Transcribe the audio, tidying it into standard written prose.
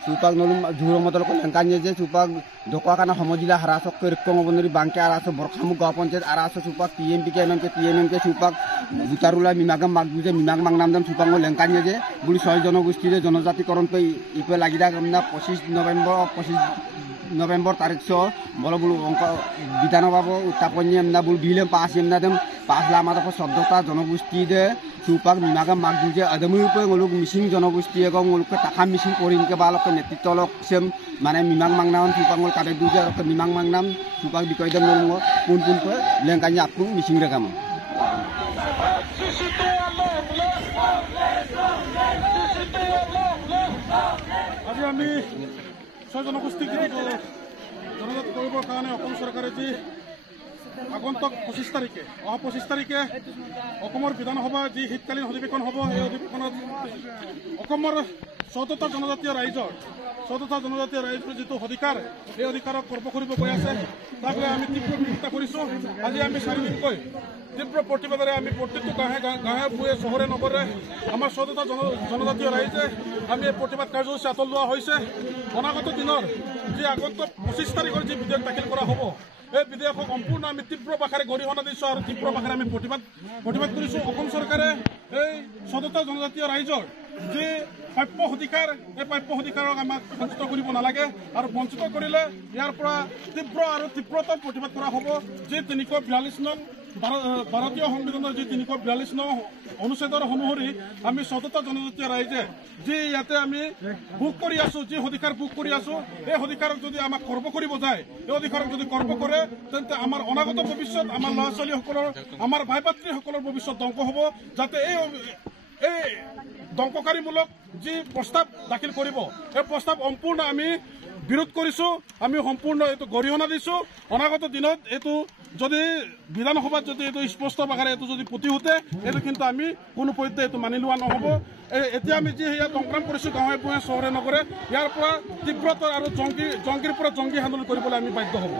Supak nolum juro motor ko langkanya je supak dokwa kana homojila harasok ke rikong boneri bangke araso borkamu gaw poncet araso supak PMP ke supak butarula mimagam maguje mimag mangnamdam supak ngo langkanya je buli soy জনগোষ্ঠীরে জনজাতিকরণ pe ipe lagida kamna 25 November tarik so bolo bulu ongko bidana babo utaponyem na bulu bilem pasiem na dem pas lama ta সদ্যতা জনগোষ্ঠী de supak mimagam maguje adamu pe ngoluk mising জনগোষ্ঠী egong ngoluk ke takam mising porin ke balok ke netitolok sem mane mimang mangnam supak ngol kade duje ke mimang mangnam supak dikoidam ngolungo pun pe lengkanya apung mising rekam আজি আমি ছয় জনগোষ্ঠীক জনজাতি কৰিবৰ কাৰণে অসম চৰকাৰে যি আগন্তুক 25 তাৰিখে অসমৰ বিধানসভা যি শীতকালীন অধিৱেশন হ'ব এই অধিৱেশনত অসমৰ 14টা জনজাতীয় ৰাইজৰ যিটো অধিকাৰ এই অধিকাৰক কৰ্ম কৰিব গৈ আছে তাক লৈ আমি তীব্ৰ বিৰোধিতা কৰিছোঁ। আজি আমি শাৰীৰিককৈ তীব্ৰ প্ৰতিবাদেৰে আমি প্ৰত্যেকটো গাঁৱে ভূঞে চহৰে নগৰে আমাৰ 14টা জনজাতীয় ৰাইজে আমি এই প্ৰতিবাদ কাৰ্যসূচী হাতত লোৱা হৈছে। অনাগত দিনৰ যি আগন্তুক 25 তাৰিখৰ যি বিধেয়ক দাখিল কৰা হ'ব এই বিধেয়কক সম্পূৰ্ণ আমি তীব্ৰ ভাষাৰে গৰিহণা দিছোঁ আৰু তীব্ৰ ভাষাৰে আমি প্ৰতিবাদ কৰিছোঁ। অসম চৰকাৰে এই 14টা জনজাতীয় ৰাইজৰ যি প্ৰাপ্য অধিকাৰ এই প্ৰাপ্য অধিকাৰক আমাক বঞ্চিত কৰিব নালাগে আৰু বঞ্চিত কৰিলে ইয়াৰ পৰা তীব্ৰতৰ প্ৰতিবাদ কৰা হ'ব। যি 342 নং ভাৰতীয় সংবিধানৰ যি 342 নং অনুচ্ছেদৰ অনুসৰি আমি 14টা জনজাতীয় ৰাইজে যি ইয়াতে আমি ভোগ কৰি আছোঁ যি অধিকাৰ ভোগ কৰি আছোঁ এই অধিকাৰক যদি আমাক কৰ্ম কৰিব যায় এই অধিকাৰক যদি কৰ্ম কৰে তেন্তে আমাৰ অনাগত ভৱিষ্যত আমাৰ ল'ৰা ছোৱালীসকলৰ আমাৰ ভাই ভাতৃসকলৰ ভৱিষ্যত ধ্বংস হ'ব। যাতে এই ধ্বংসকাৰীমূলক যি প্ৰস্তাৱ দাখিল কৰিব এই প্ৰস্তাৱ সম্পূৰ্ণ আমি বিৰোধ কৰিছোঁ। আমি সম্পূৰ্ণ এইটো গৰিহণা দিছোঁ। অনাগত দিনত এইটো যদি বিধানসভাত যদি এইটো স্পষ্ট ভাষাৰে এইটো যদি প্ৰতিহতে এইটো কিন্তু আমি কোনো পৰ্যায়ত এইটো মানি লোৱা নহ'ব। এতিয়া আমি যি ইয়াত সংগ্ৰাম কৰিছোঁ গাঁৱে ভূঞে চহৰে নগৰে ইয়াৰ পৰা তীব্ৰতৰ আৰু জংগীৰ পৰা জংগী আন্দোলন কৰিবলৈ আমি বাধ্য হ'ব।